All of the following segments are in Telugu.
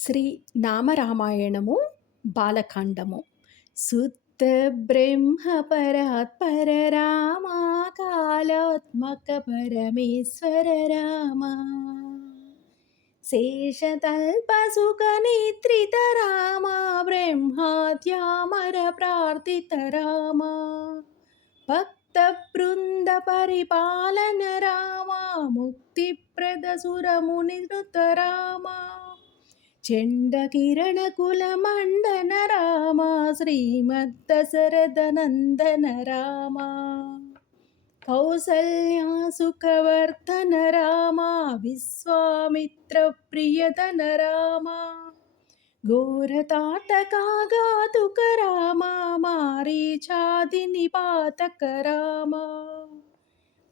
శ్రీ నామరామాయణము బాలకాండము. సుత్త బ్రహ్మ పరాత్పర రామ కాళాత్మక పరమేశ్వర రామ శేషతల్ప సుఖ నిద్రిత రామ బ్రహ్మాద్యామర ప్రార్థిత రామ భక్త బృంద పరిపాలన రామ ముక్తిప్రద సురమునిృత రామ చండ కిరణ కుల మండన రామ శ్రీమద్దశరథ నందన రామ కౌసల్యా సుఖవర్ధన రామ విశ్వామిత్ర ప్రియతన రామ ఘోరతాటకాఘాతుక రామ మారీచాది నిపాతక రామ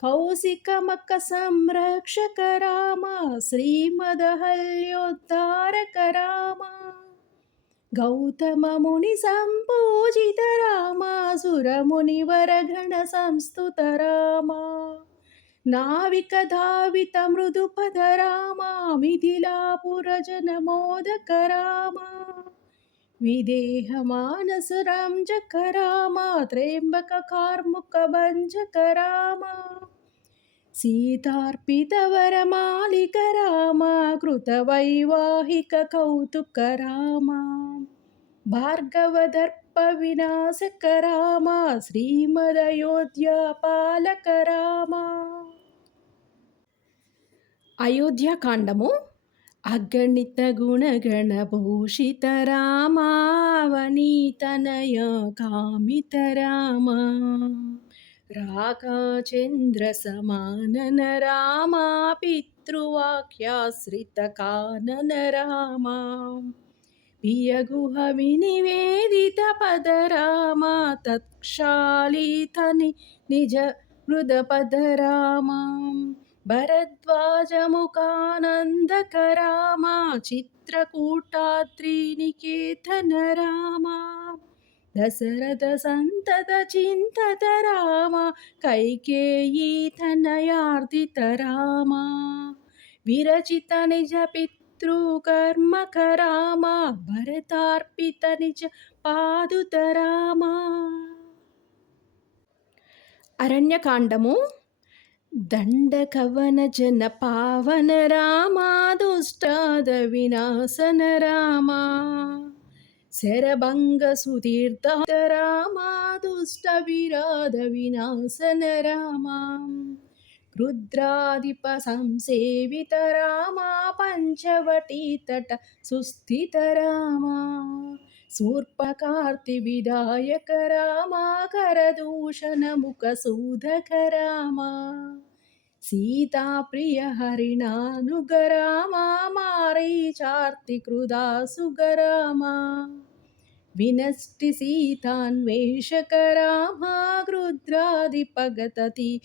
కౌశికమక సంరక్షక రామ శ్రీమదహల్యోద్ధారక రామ గౌతమ ముని సంపూజిత రామ సురముని వరగణ సంస్తుత రామ నావిక ధావిత మృదుపద రామ మిథిలాపుర జనమోదక రామ విదేహ మానస రంజక రామ త్ర్యంబక కార్ముక భంజక రామ సీతార్పిత వరమాలిక రామ కృత వైవాహిక కౌతుక రామ భార్గవదర్ప వినాశక రామ శ్రీమదయోధ్యా పాలక రామ. అయోధ్యాకాండము. అగణిత గుణగణ భూషిత రామావనీతనయ కామిత రామ రాకా చంద్ర సమానన రామ పితృవాక్యాశ్రిత కానన రామ పియగుహ వినివేదిత పద రామ తత్క్షాళీతని నిజ మృద పద రామ భరద్వాజముఖానందక రామ చిత్రకూటాద్రినికేతన రామ దశరథ సంతత చింతత రామ కైకేయీ తనయార్దిత రామ విరచిత నిజ పితృకర్మక రామ భరతార్పిత నిజ పాదుత రామ. అరణ్యకాండము. దండకవన జన పావన రామ దుష్టాద వినాశన రామ శరభంగ సుతీర్థ రామ దుష్ట విరాధ వినాశన రామ రుద్రాధిప సంసేవిత రామ పంచవటీ తట సుస్థిత రామ శూర్పకార్తి విదాయక రామ కరదూషణ ముఖ సూదక రామ సీతాప్రియ హరిణానుగ రామ మారీచార్తి కృదాసుగ రామ వినష్టి సీతాన్వేషక రామ రుద్రాధిపగతతి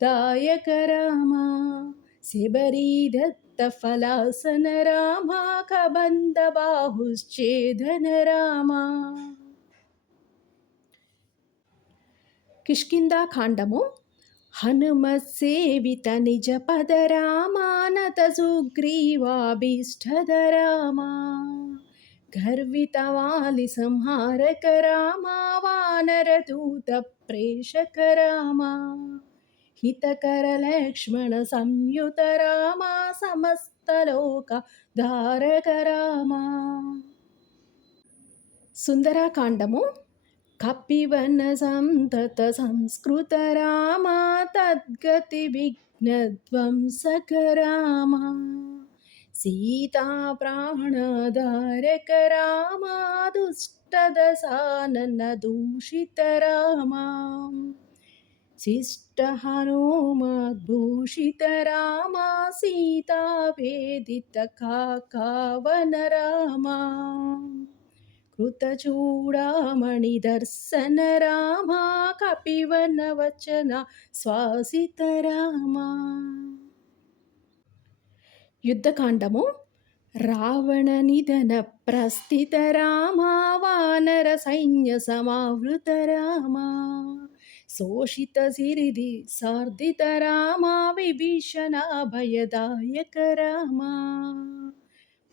దాయక రామ శబరీదత్త ఫలాసన రామ కబంధ బాహుశ్చేదన రామ. కిష్కింధాకాండము. హనుమత్సేవిత నిజ పద రామానత సుగ్రీవాభీష్టద రామ గర్విత వాలి సంహారక రామ వానరదూత ప్రేషక రామ హితకర లక్ష్మణ సంయుత రామ సమస్తలోక ధారక రామ. సుందరాకాండము. కపివన సంతత సంస్కృత రామ తద్గతి విఘ్నధ్వంసక రామ సీతా ప్రాణధారక రామ దుష్టదశానన దూషిత రామ శిష్ట హనుమద్భూషిత రామ సీతా వేదిత కాకావన రామ కృతచూడామణి దర్శన రామ కపివన వచన శ్వాసిత రామ. యుద్ధకాండము. రావణ నిధన ప్రస్థిత రామ వానర సైన్య సమావృత రామ శోషిత సిరిది సార్ధిత రామ విభీషణ భయదాయక రామ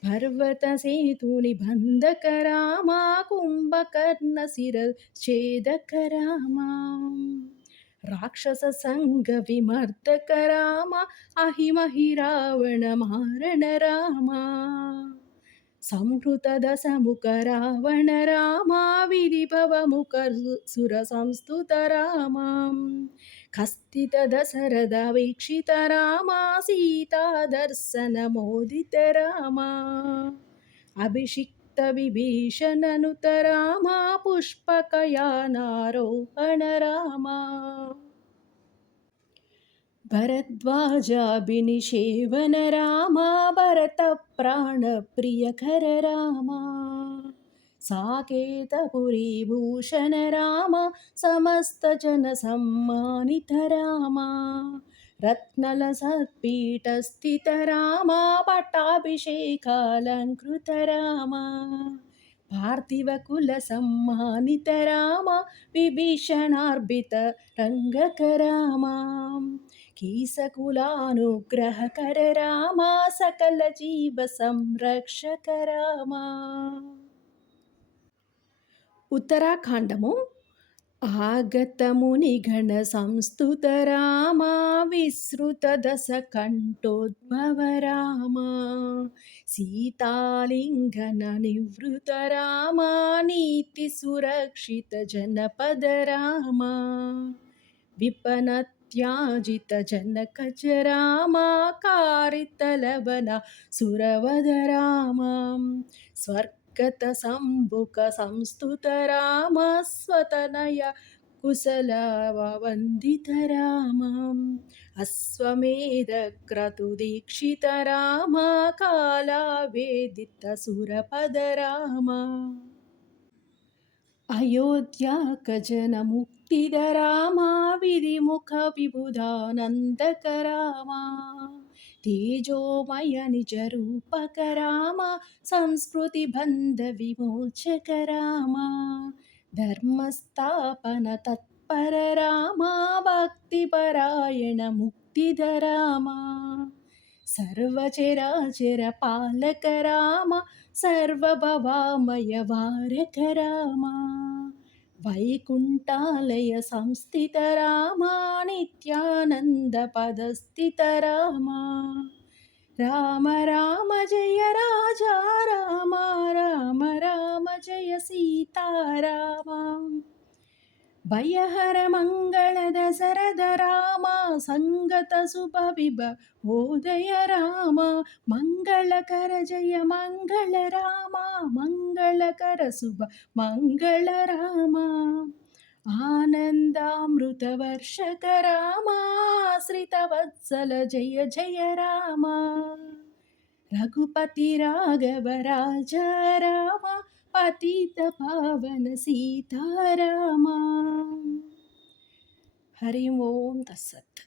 पर्वतसेतुनि बन्धक रामा कुम्भकर्णशिरश्छेदक रामा राक्षससङ्गविमर्दक रामा अहिमहि रावणमारण रामा संहृतदशमुख रावण रामा विरिभवमुख सुरसंस्तुत रामा कस्तित दशरथ वीक्षित रामा सीता दर्शन मोदित रामा अभिषिक्त विभीषणनुत रामा पुष्पकयानारोहण रामा भरद्वाजाभिनिषेवन रामा भरतप्राणप्रियकर रामा साकेतपुरीभूषण रामा समस्तजनसम्मानित रामा रत्नलसत्पीठस्थित रामा पट्टाभिषेकालङ्कृत रामा पार्थिवकुलसम्मानित रामा विभीषणार्पित रङ्गक रामा कीसकुलानुग्रहकर रामा सकल जीव संरक्षक रामा ఉత్తరాఖండము ఆగతమునిగణ సంస్తుత రామా విసృత దశ కంఠోద్భవ రామా సీతాలింగన నివృత రామా నీతి సురక్షిత జనపద రామా విపనత్యాజిత జనకజ రామా కారితలవన సురవద రామా స్వర్గత సంభుక సంస్తుత రామా స్వతనయ కుశల వందిత రామా అశ్వమేధ క్రతు దీక్షిత రామా కాళవేదిత సురపద రామా अयोध्याकजनमुक्तिद रामा विधिमुख विबुधानन्दक रामा तेजोमय निजरूपक रामा संस्कृतिबन्धविमोचक रामा धर्मस्थापन तत्पर रामा भक्तिपरायण मुक्तिद रामा सर्वचराचर पालक रामा सर्वभवामय वारक रामा वैकुण्ठालय संस्थित रामा नित्यानन्द पदस्थित रामा राम राम जय राजा रामा राम राम जय सीता रामा भयहर मंगल दशरथ रामा संगत शुभ विभवोदय रामा मंगलकर जय मंगल रामा मंगलकर शुभ मंगल रामा आनंदामृत वर्षक रामा श्रितवत्सल जय जय रामा रघुपति राघव राजा रामा पतित पावन सीतारामा हरि ओम तत्सत्।